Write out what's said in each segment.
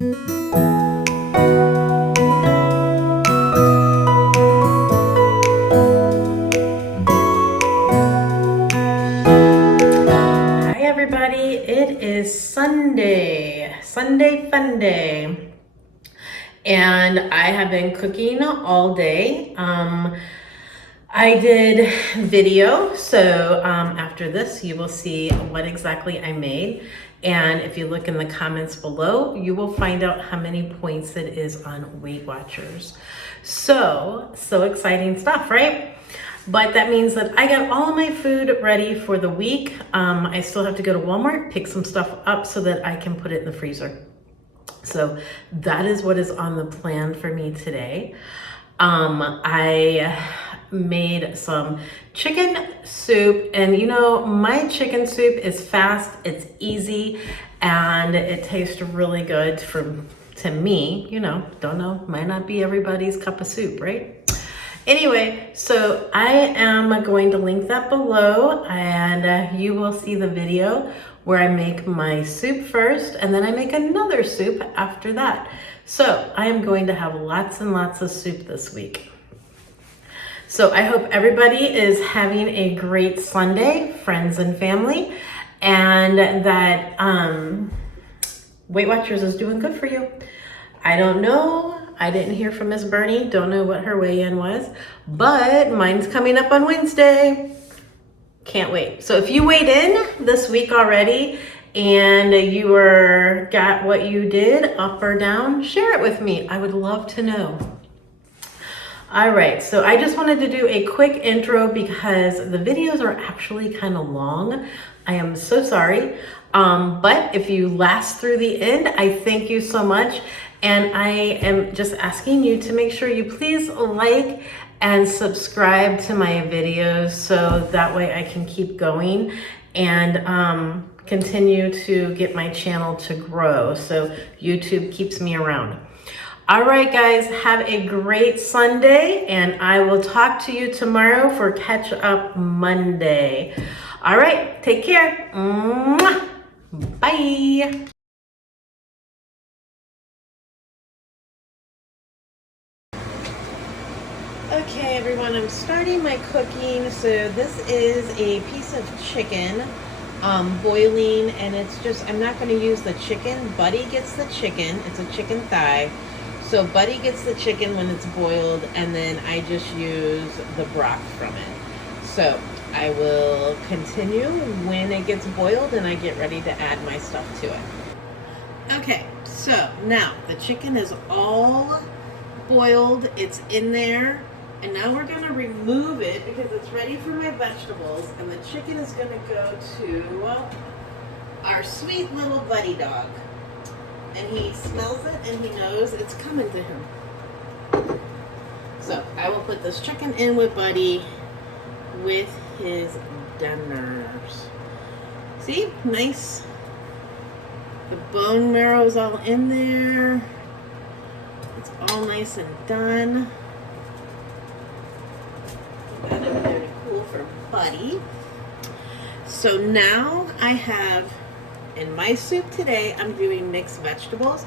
Hi everybody, it is Sunday fun day, and I have been cooking all day. I did video, so after this you will see what exactly I made, and if you look in the comments below you will find out how many points it is on Weight Watchers. So exciting stuff, right? But that means that I got all of my food ready for the week. I still have to go to Walmart, pick some stuff up so that I can put it in the freezer. So that is what is on the plan for me today. I made some chicken soup, and you know, my chicken soup is fast, it's easy, and it tastes really good to me. You know, don't know, might not be everybody's cup of soup, right? Anyway, so I am going to link that below, and you will see the video where I make my soup first, and then I make another soup after that. So I am going to have lots and lots of soup this week. So I hope everybody is having a great Sunday, friends and family, and that Weight Watchers is doing good for you. I don't know. I didn't hear from Miss Bernie. Don't know what her weigh-in was, but mine's coming up on Wednesday. Can't wait. So if you weighed in this week already and you got what you did, up or down, share it with me. I would love to know. All right, so I just wanted to do a quick intro because the videos are actually kind of long. I am so sorry. But if you last through the end, I thank you so much. And I am just asking you to make sure you please like and subscribe to my videos so that way I can keep going and continue to get my channel to grow so YouTube keeps me around. All right, guys, have a great Sunday, and I will talk to you tomorrow for Catch Up Monday. All right, take care. Mwah. Bye. Okay, everyone, I'm starting my cooking. So this is a piece of chicken boiling, and it's just, I'm not going to use the chicken. Buddy gets the chicken. It's a chicken thigh. So Buddy gets the chicken when it's boiled, and then I just use the broth from it. So I will continue when it gets boiled and I get ready to add my stuff to it. Okay, so now the chicken is all boiled. It's in there. And now we're going to remove it because it's ready for my vegetables. And the chicken is going to go to our sweet little Buddy dog. And he smells it and he knows it's coming to him. So I will put this chicken in with Buddy with his dinners. See? Nice. The bone marrow is all in there. It's all nice and done. Got it there to cool for Buddy. So now I have, in my soup today, I'm doing mixed vegetables.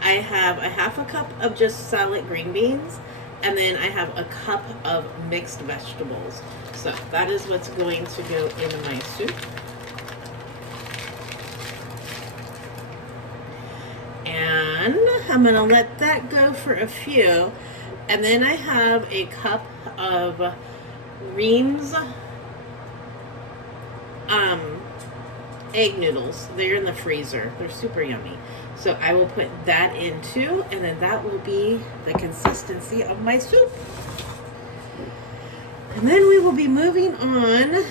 I have a half a cup of just salad green beans, and then I have a cup of mixed vegetables. So that is what's going to go in my soup. And I'm gonna let that go for a few. And then I have a cup of Ream's egg noodles. They're in the freezer. They're super yummy. So I will put that in too, and then that will be the consistency of my soup. And then we will be moving on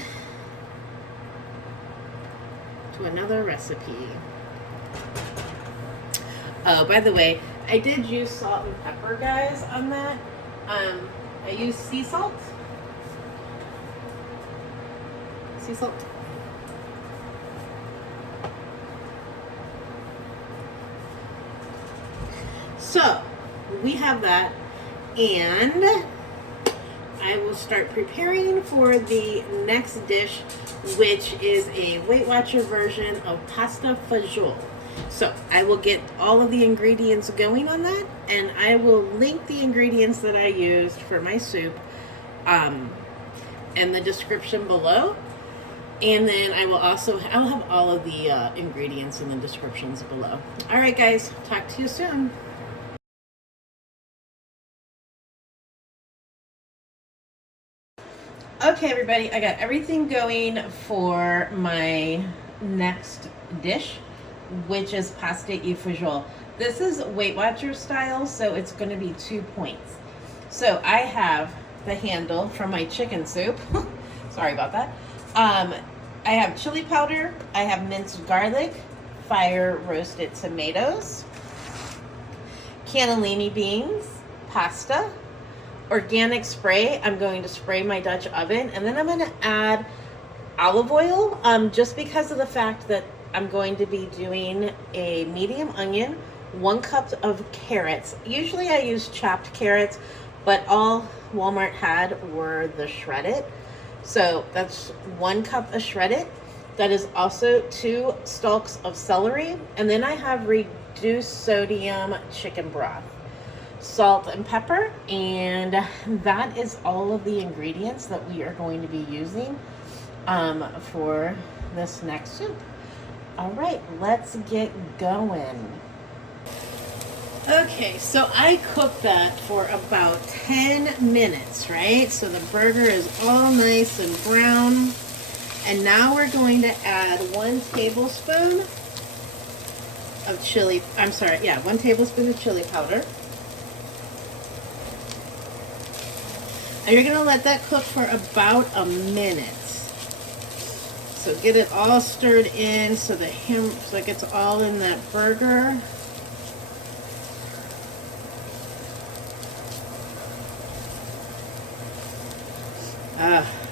to another recipe. Oh, by the way, I did use salt and pepper, guys, on that. I used sea salt. Sea salt. So we have that, and I will start preparing for the next dish, which is a Weight Watcher version of pasta fagioli. So I will get all of the ingredients going on that, and I will link the ingredients that I used for my soup in the description below. And then I'll have all of the ingredients in the descriptions below. All right, guys, talk to you soon. Okay, everybody, I got everything going for my next dish, which is pasta e fagioli. This is Weight Watchers style, so it's going to be 2 points. So I have the handle from my chicken soup. Sorry about that. I have chili powder. I have minced garlic, fire roasted tomatoes, cannellini beans, pasta, organic spray. I'm going to spray my Dutch oven, and then I'm going to add olive oil, just because of the fact that I'm going to be doing a medium onion, 1 cup of carrots. Usually I use chopped carrots, but all Walmart had were the shredded. So that's 1 cup of shredded. That is also 2 stalks of celery. And then I have reduced sodium chicken broth, salt and pepper, and that is all of the ingredients that we are going to be using for this next soup. All right, let's get going. Okay, so I cooked that for about 10 minutes, right? So the burger is all nice and brown. And now we're going to add 1 tablespoon of 1 tablespoon of chili powder. And you're going to let that cook for about a minute. So get it all stirred in so it gets all in that burger.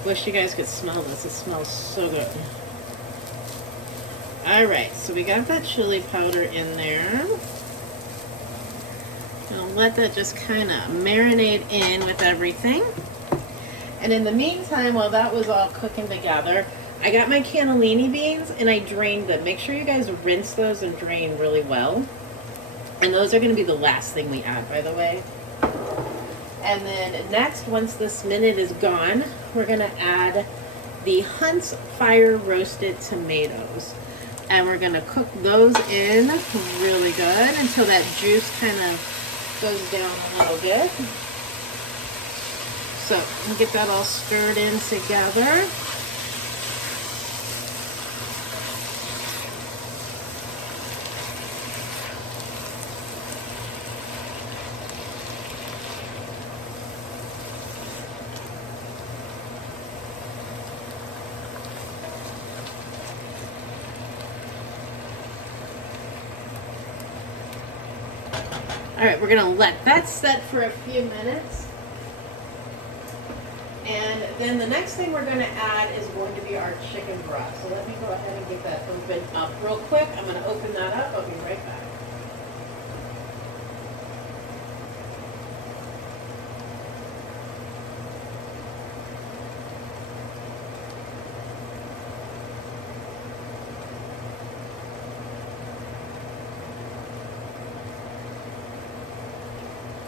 Wish you guys could smell this. It smells so good. Alright, so we got that chili powder in there. I'll let that just kind of marinate in with everything. And in the meantime, while that was all cooking together, I got my cannellini beans and I drained them. Make sure you guys rinse those and drain really well. And those are going to be the last thing we add, by the way. And then next, once this minute is gone, we're going to add the Hunt's fire roasted tomatoes. And we're going to cook those in really good until that juice kind of goes down a little bit. So we'll get that all stirred in together. All right, we're gonna let that set for a few minutes. And then the next thing we're gonna add is going to be our chicken broth. So let me go ahead and get that opened up real quick. I'm gonna open that up, I'll be right back.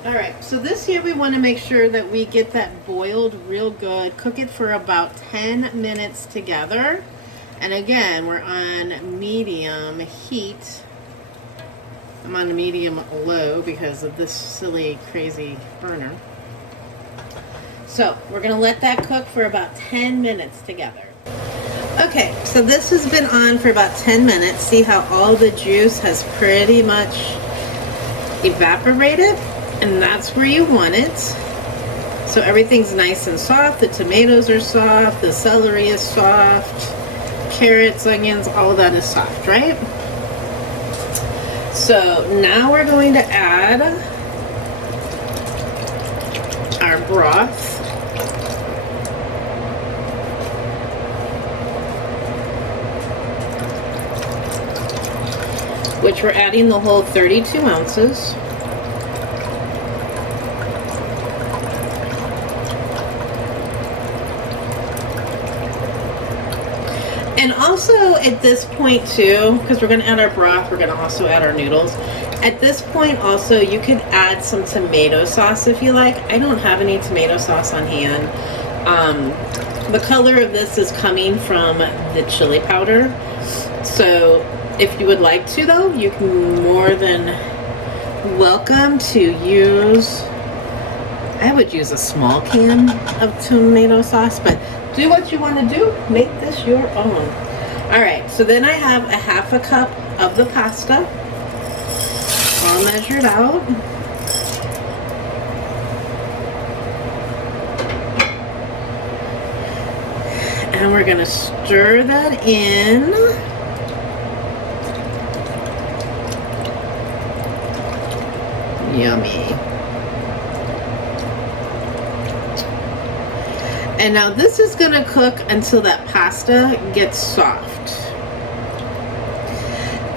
All right, so this here we want to make sure that we get that boiled real good. Cook it for about 10 minutes together. And again, we're on medium heat. I'm on medium low because of this silly, crazy burner. So we're going to let that cook for about 10 minutes together. Okay, so this has been on for about 10 minutes. See how all the juice has pretty much evaporated? And that's where you want it. So everything's nice and soft. The tomatoes are soft. The celery is soft. Carrots, onions, all of that is soft, right? So now we're going to add our broth. Which we're adding the whole 32 ounces. And also at this point too, because we're gonna add our broth, we're gonna also add our noodles. At this point also, you could add some tomato sauce if you like. I don't have any tomato sauce on hand. The color of this is coming from the chili powder. So if you would like to though, you can more than welcome to use, I would use a small can of tomato sauce, but do what you want to do. Make this your own. All right, so then I have a half a cup of the pasta, all measured out. And we're gonna stir that in. Yummy. And now this is gonna cook until that pasta gets soft.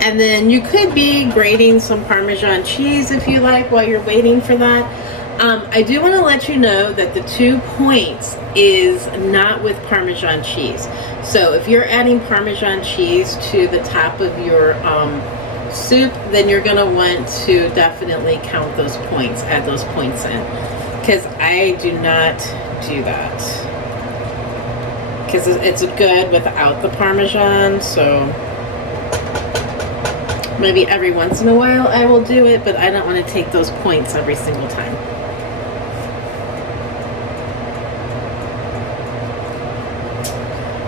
And then you could be grating some Parmesan cheese if you like while you're waiting for that. I do want to let you know that the 2 points is not with Parmesan cheese. So if you're adding Parmesan cheese to the top of your soup, then you're going to want to definitely count those points, add those points in. Because I do not do that. Because it's good without the Parmesan, so maybe every once in a while I will do it, but I don't want to take those points every single time.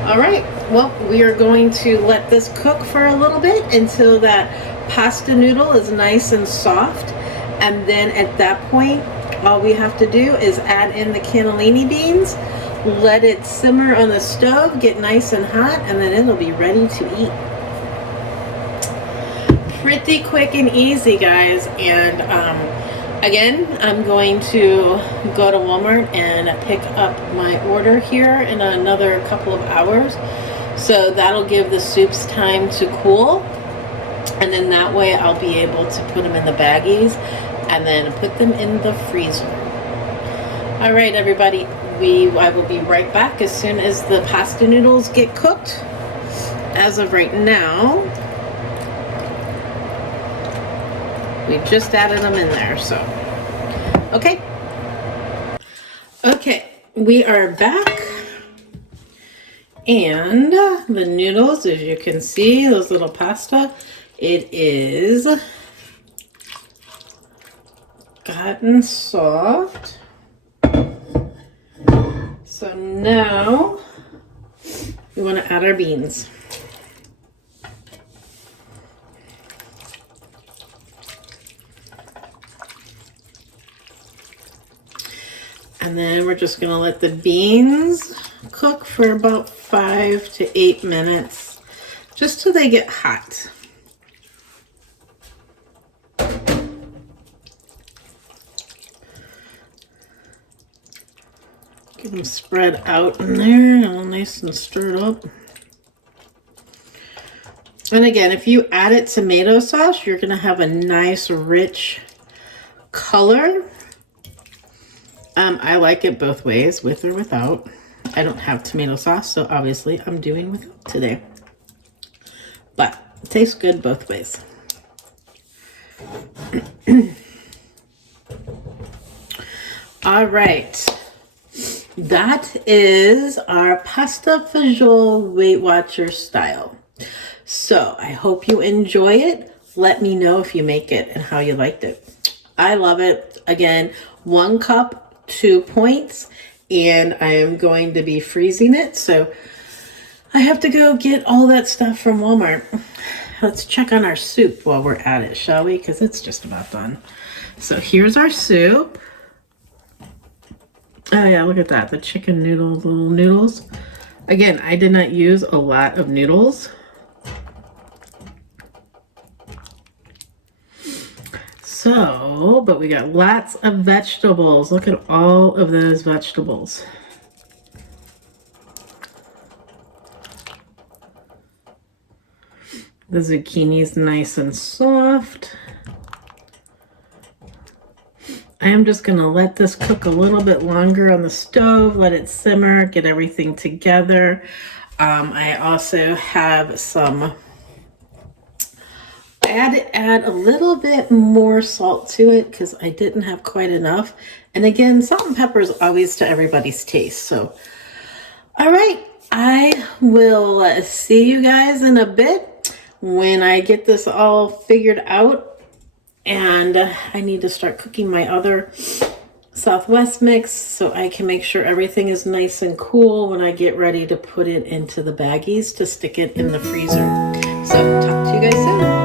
All right, well, we are going to let this cook for a little bit until that pasta noodle is nice and soft. And then at that point, all we have to do is add in the cannellini beans, let it simmer on the stove, get nice and hot, and then it'll be ready to eat. Pretty quick and easy, guys. And again, I'm going to go to Walmart and pick up my order here in another couple of hours. So that'll give the soups time to cool. And then that way I'll be able to put them in the baggies and then put them in the freezer. All right, everybody, I will be right back as soon as the pasta noodles get cooked. As of right now, we just added them in there, so. Okay. Okay, we are back. And the noodles, as you can see, those little pasta, it is gotten soft. So now we want to add our beans. And then we're just going to let the beans cook for about 5 to 8 minutes, just till they get hot. Get them spread out in there, all nice and stirred up. And again, if you added tomato sauce, you're going to have a nice, rich color. I like it both ways, with or without. I don't have tomato sauce, so obviously I'm doing without today. But it tastes good both ways. All right. That is our pasta fagioli Weight Watcher style. So I hope you enjoy it. Let me know if you make it and how you liked it. I love it. Again, 1 cup, 2 points, and I am going to be freezing it. So I have to go get all that stuff from Walmart. Let's check on our soup while we're at it, shall we? Because it's just about done. So here's our soup. Oh yeah, look at that. The chicken noodles, little noodles. Again, I did not use a lot of noodles. So, but we got lots of vegetables. Look at all of those vegetables. The zucchini's nice and soft. I am just going to let this cook a little bit longer on the stove, let it simmer, get everything together. I also have some, add a little bit more salt to it because I didn't have quite enough. And again, salt and pepper is always to everybody's taste. So, all right, I will see you guys in a bit when I get this all figured out. And I need to start cooking my other Southwest mix so I can make sure everything is nice and cool when I get ready to put it into the baggies to stick it in the freezer. So talk to you guys soon.